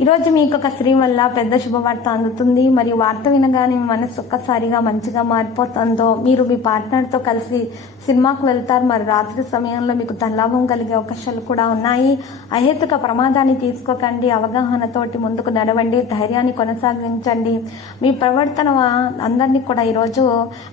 ఈరోజు మీకు ఒక స్త్రీ వల్ల పెద్ద శుభవార్త అందుతుంది. మరియు వార్త వినగానే మీ మనసు ఒక్కసారిగా మంచిగా మారిపోతుందో మీరు మీ పార్ట్నర్తో కలిసి సినిమాకు వెళ్తారు. మరి రాత్రి సమయంలో మీకు తల్లాభం కలిగే అవకాశాలు కూడా ఉన్నాయి. అహేతుక ప్రమాదాన్ని తీసుకోకండి. అవగాహనతోటి ముందుకు నడవండి. ధైర్యాన్ని కొనసాగించండి. మీ ప్రవర్తన అందరినీ కూడా ఈరోజు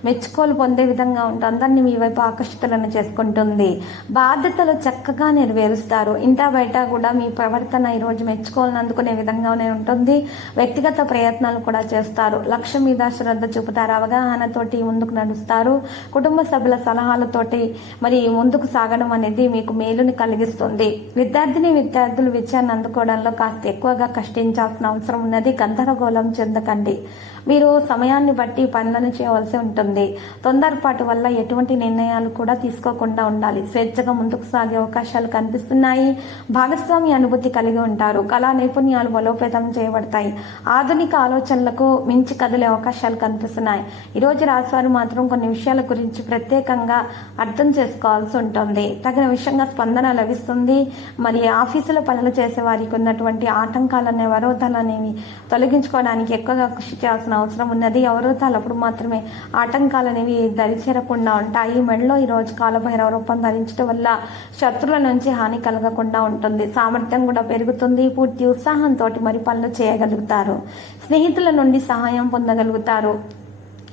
మెచ్చుకోలు పొందే విధంగా ఉంటుంది అందరినీ మీ వైపు ఆకర్షితులను చేసుకుంటుంది. బాధ్యతలు చక్కగా నెరవేరుస్తారు. ఇంటా బయట కూడా మీ ప్రవర్తన ఈరోజు మెచ్చుకోవాలని అందుకునే విధంగానే ఉంటుంది. వ్యక్తిగత ప్రయత్నాలు కూడా చేస్తారు. లక్ష్యం మీద శ్రద్ధ చూపుతారు. అవగాహనతోటి ముందుకు నడుస్తారు. కుటుంబ సభ్యుల సలహాలతోటి మరి ముందుకు సాగడం అనేది మీకు మేలుని కలిగిస్తుంది. విద్యార్థిని విద్యార్థులు విజయాన్ని అందుకోవడంలో కాస్త ఎక్కువగా కష్టించాల్సిన అవసరం ఉన్నది. గందరగోళం చెందకండి. మీరు సమయాన్ని బట్టి పనులను చేయవలసి ఉంటుంది. తొందరపాటు వల్ల ఎటువంటి నిర్ణయాలు కూడా తీసుకోకుండా ఉండాలి. స్వేచ్ఛగా ముందుకు సాగే అవకాశాలు కనిపిస్తున్నాయి. భాగస్వామి అనుభూతి కలిగి ఉంటారు. కళా నైపుణ్యాలు బలోపేతం చేయబడతాయి. ఆధునిక ఆలోచనలకు మించి కదిలే అవకాశాలు కనిపిస్తున్నాయి. ఈరోజు రాశివారు మాత్రం కొన్ని విషయాల గురించి ప్రత్యేకంగా అర్థం చేసుకోవాల్సి ఉంటుంది. తగిన విషయంగా స్పందన లభిస్తుంది. మరి ఆఫీసులో పనులు చేసే వారికి ఉన్నటువంటి ఆటంకాలనే అవరోధాలనేవి తొలగించుకోవడానికి ఎక్కువగా కృషి చేయాల్సిన అవసరం ఉన్నది. అవరోధాలు అప్పుడు మాత్రమే ఆటంకాలు అనేవి దరిచేరకుండా ఉంటాయి. మెడలో ఈరోజు కాలభైరవ రూపం ధరించడం వల్ల శత్రువుల నుంచి హాని కలగకుండా ఉంటుంది. సామర్థ్యం కూడా పెరుగుతుంది. పూర్తి ఉత్సాహం ఉత్సాహంతో మరి పనులు చేయగలుగుతారు. స్నేహితుల నుండి సహాయం పొందగలుగుతారు.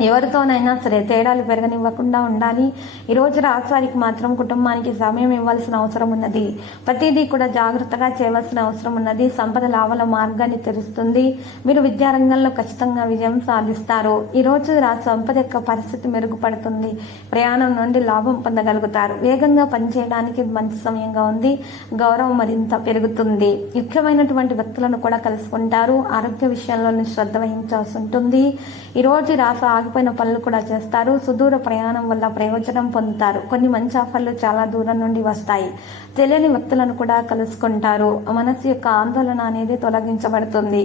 ఎవరితోనైనా సరే తేడాలు పెరగనివ్వకుండా ఉండాలి. ఈరోజు రాశివారికి మాత్రం కుటుంబానికి సమయం ఇవ్వాల్సిన అవసరం ఉన్నది. ప్రతిదీ కూడా జాగ్రత్తగా చేయవలసిన అవసరం ఉన్నది. సంపద లాభాల మార్గాన్ని తెరుస్తుంది. మీరు విద్యారంగంలో ఖచ్చితంగా విజయం సాధిస్తారు. ఈరోజు సంపద యొక్క పరిస్థితి మెరుగుపడుతుంది. ప్రయాణం నుండి లాభం పొందగలుగుతారు. వేగంగా పనిచేయడానికి మంచి సమయంగా ఉంది. గౌరవం మరింత పెరుగుతుంది. ముఖ్యమైనటువంటి వ్యక్తులను కూడా కలుసుకుంటారు. ఆరోగ్య విషయంలోనే శ్రద్ధ వహించాల్సి ఉంటుంది. ఈరోజు రాస ఆగిపోయిన పనులు కూడా చేస్తారు. సుదూర ప్రయాణం వల్ల ప్రయోజనం పొందుతారు. కొన్ని మంచి ఆఫర్లు చాలా దూరం నుండి వస్తాయి. తెలియని వ్యక్తులను కూడా కలుసుకుంటారు. మనసు యొక్క ఆందోళన అనేది తొలగించబడుతుంది.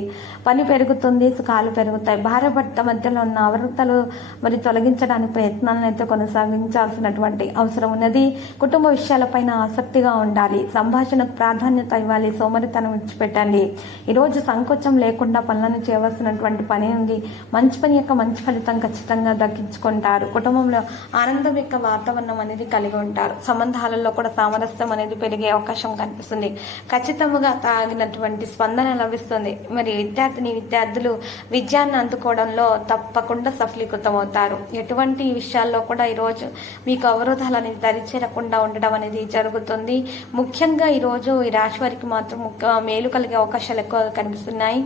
పని పెరుగుతుంది సుఖాలు పెరుగుతాయి. భార్య భర్త మధ్యలో ఉన్న అవరతలు మరి తొలగించడానికి ప్రయత్నాలను అయితే కొనసాగించాల్సినటువంటి అవసరం ఉన్నది. కుటుంబ విషయాలపైన ఆసక్తిగా ఉండాలి. సంభాషణకు ప్రాధాన్యత ఇవ్వాలి. సోమరితనం విడిచిపెట్టండి. ఈరోజు సంకోచం లేకుండా పనులను చేయవలసినటువంటి పని ఉంది. మంచి పని యొక్క మంచి ఫలితం ఖచ్చితంగా దక్కించుకుంటారు. కుటుంబంలో ఆనందం యొక్క వాతావరణం అనేది కలిగి ఉంటారు. సంబంధాలలో కూడా సామరస్యం అనేది పెరిగే అవకాశం కనిపిస్తుంది. ఖచ్చితంగా తాగినటువంటి స్పందన లభిస్తుంది. మరి విద్యార్థిని విద్యార్థులు విద్యాన్ని అందుకోవడంలో తప్పకుండా సఫలీకృతం అవుతారు ఎటువంటి విషయాల్లో కూడా ఈరోజు మీకు అవరోధాలు అనేది దరిచేరకుండా ఉండడం అనేది జరుగుతుంది. ముఖ్యంగా ఈరోజు ఈ రాశి వారికి మాత్రం మేలు కలిగే అవకాశాలు ఎక్కువగా కనిపిస్తున్నాయి.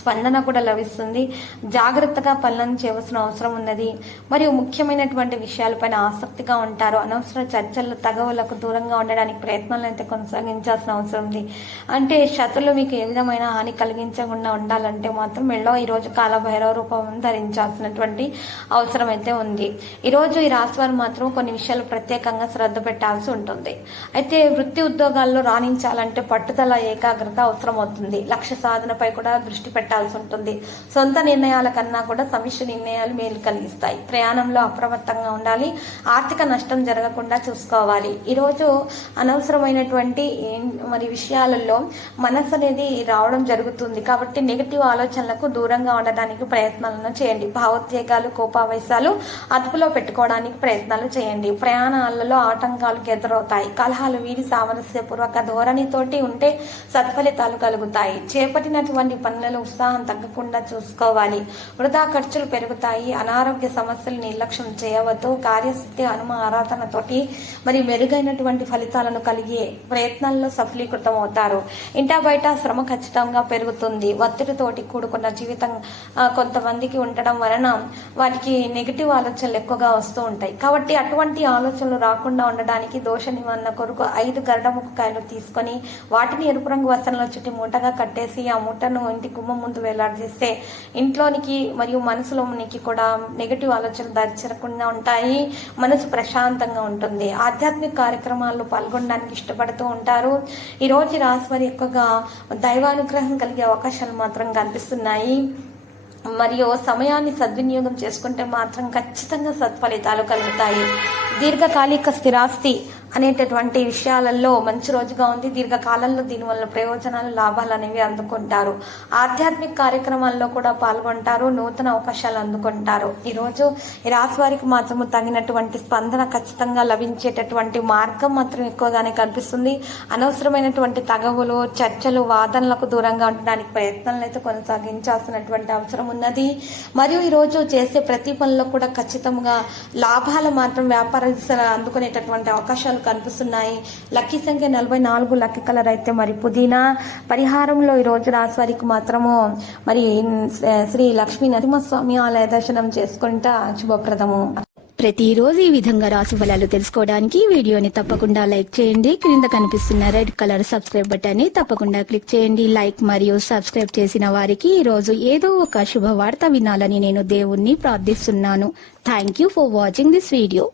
స్పందన కూడా లభిస్తుంది. జాగ్రత్తగా పనులను చేయవలసిన అవసరం ఉన్నది. మరియు ముఖ్యమైనటువంటి విషయాలపైన ఆసక్తిగా ఉంటారు. అనవసర చర్చలు తగవులకు దూరంగా ఉండడానికి ప్రయత్నాలను అయితే కొనసాగించాల్సిన అవసరం ఉంది. అంటే శత్రులు మీకు ఏ విధమైన హాని కలిగించకుండా ఉండాలంటే మాత్రం మెళ్ళో ఈరోజు కాలభైరవ రూపం ధరించాల్సినటువంటి అవసరం అయితే ఉంది. ఈరోజు ఈ రాశి వారు మాత్రం కొన్ని విషయాలు ప్రత్యేకంగా శ్రద్ధ పెట్టాల్సి ఉంటుంది. అయితే వృత్తి ఉద్యోగాల్లో రాణించాలంటే పట్టుదల ఏకాగ్రత అవసరం అవుతుంది లక్ష్య సాధనపై కూడా దృష్టి పెట్టాల్సి ఉంటుంది. సొంత నిర్ణయాల కన్నా కూడా సమిష్టి నిర్ణయాలు మేలు కలిగిస్తాయి. ప్రయాణంలో అప్రమత్తంగా ఉండాలి. ఆర్థిక నష్టం జరగకుండా చూసుకోవాలి. ఈరోజు అనవసరమైనటువంటి మరి విషయాలలో మనసు అనేది రావడం జరుగుతుంది. కాబట్టి నెగిటివ్ ఆలోచనలకు దూరంగా ఉండడానికి ప్రయత్నాలను చేయండి. భావోద్వేగాలు కోపావేశాలు అదుపులో పెట్టుకోవడానికి ప్రయత్నాలు చేయండి. ప్రయాణాలలో ఆటంకాలు ఎదురవుతాయి. కలహాలు వీడి సామరస్యపూర్వక ధోరణితోటి ఉంటే సత్ఫలితాలు కలుగుతాయి. చేపట్టినటువంటి పనులలో ఉత్సాహం తగ్గకుండా చూసుకోవాలి. వృధా ఖర్చులు పెరుగుతాయి అనారోగ్య సమస్యలు నిర్లక్ష్యం చేయవద్దు కార్యసిద్ధి హనుమ ఆరాధనతోటి మరి మెరుగైనటువంటి ఫలితాలను కలిగే ప్రయత్నాల్లో సఫలీకృతం అవుతారు ఇంటా బయట శ్రమ ఖచ్చితంగా పెరుగుతుంది. ఒత్తిడితోటి కూడుకున్న జీవితం కొంతమందికి ఉండడం వలన వారికి నెగిటివ్ ఆలోచనలు ఎక్కువగా వస్తూ ఉంటాయి. కాబట్టి అటువంటి ఆలోచనలు రాకుండా ఉండడానికి దోష నివారణ కొరకు ఐదు గరడ ముక్కకాయలు తీసుకొని వాటిని ఎరుపు రంగు వస్త్రంలో చుట్టి మూటగా కట్టేసి ఆ మూటను ఇంటి గుమ్మం ముందు వేలాడదీస్తే ఇంట్లోనికి మరియు మనసులోనికి కూడా నెగటివ్ ఆలోచనలు దరిచేరకుండా ఉంటాయి. మనసు ప్రశాంతంగా ఉంటుంది. ఆధ్యాత్మిక కార్యక్రమాల్లో పాల్గొనడానికి ఇష్టపడుతూ ఉంటారు. ఈ రోజు ఈ రాశి వారి ఎక్కువగా దైవానుగ్రహం కలిగే అవకాశాలు మాత్రం కనిపిస్తున్నాయి. మరియు సమయాన్ని సద్వినియోగం చేసుకుంటే మాత్రం ఖచ్చితంగా సత్ఫలితాలు కలుగుతాయి. దీర్ఘకాలిక స్థిరాస్తి అనేటటువంటి విషయాలలో మంచి రోజుగా ఉంది. దీర్ఘకాలంలో దీనివల్ల ప్రయోజనాలు లాభాలు అనేవి అందుకుంటారు. ఆధ్యాత్మిక కార్యక్రమాల్లో కూడా పాల్గొంటారు నూతన అవకాశాలు అందుకుంటారు. ఈరోజు ఈ రాశి వారికి మాత్రము తగినటువంటి స్పందన ఖచ్చితంగా లభించేటటువంటి మార్గం మాత్రం ఎక్కువగానే కనిపిస్తుంది. అనవసరమైనటువంటి తగవులు చర్చలు వాదనలకు దూరంగా ఉండడానికి ప్రయత్నాలను అయితే కొనసాగించాల్సినటువంటి అవసరం ఉన్నది. మరియు ఈరోజు చేసే ప్రతి పనిలో కూడా ఖచ్చితంగా లాభాలు మాత్రం వ్యాపారస్తులు అందుకునేటటువంటి అవకాశాలు కనిపిస్తున్నాయి. లక్కీ సంఖ్య నలభై నాలుగు లక్కీ కలర్ అయితే మరి పుదీనా. పరిహారంలో ఈ రోజు వారికి మాత్రము మరి శ్రీ లక్ష్మీ నరసింహస్వామి ఆలయ దర్శనం చేసుకుంటా శుభప్రదము. ప్రతిరోజు ఈ విధంగా రాశి ఫలాలు తెలుసుకోవడానికి వీడియోని తప్పకుండా లైక్ చేయండి. క్రింద కనిపిస్తున్న రెడ్ కలర్ సబ్స్క్రైబ్ బటన్ని తప్పకుండా క్లిక్ చేయండి. లైక్ మరియు సబ్స్క్రైబ్ చేసిన వారికి ఈ రోజు ఏదో ఒక శుభవార్త వినాలని నేను దేవుణ్ణి ప్రార్థిస్తున్నాను. Thank you for watching this video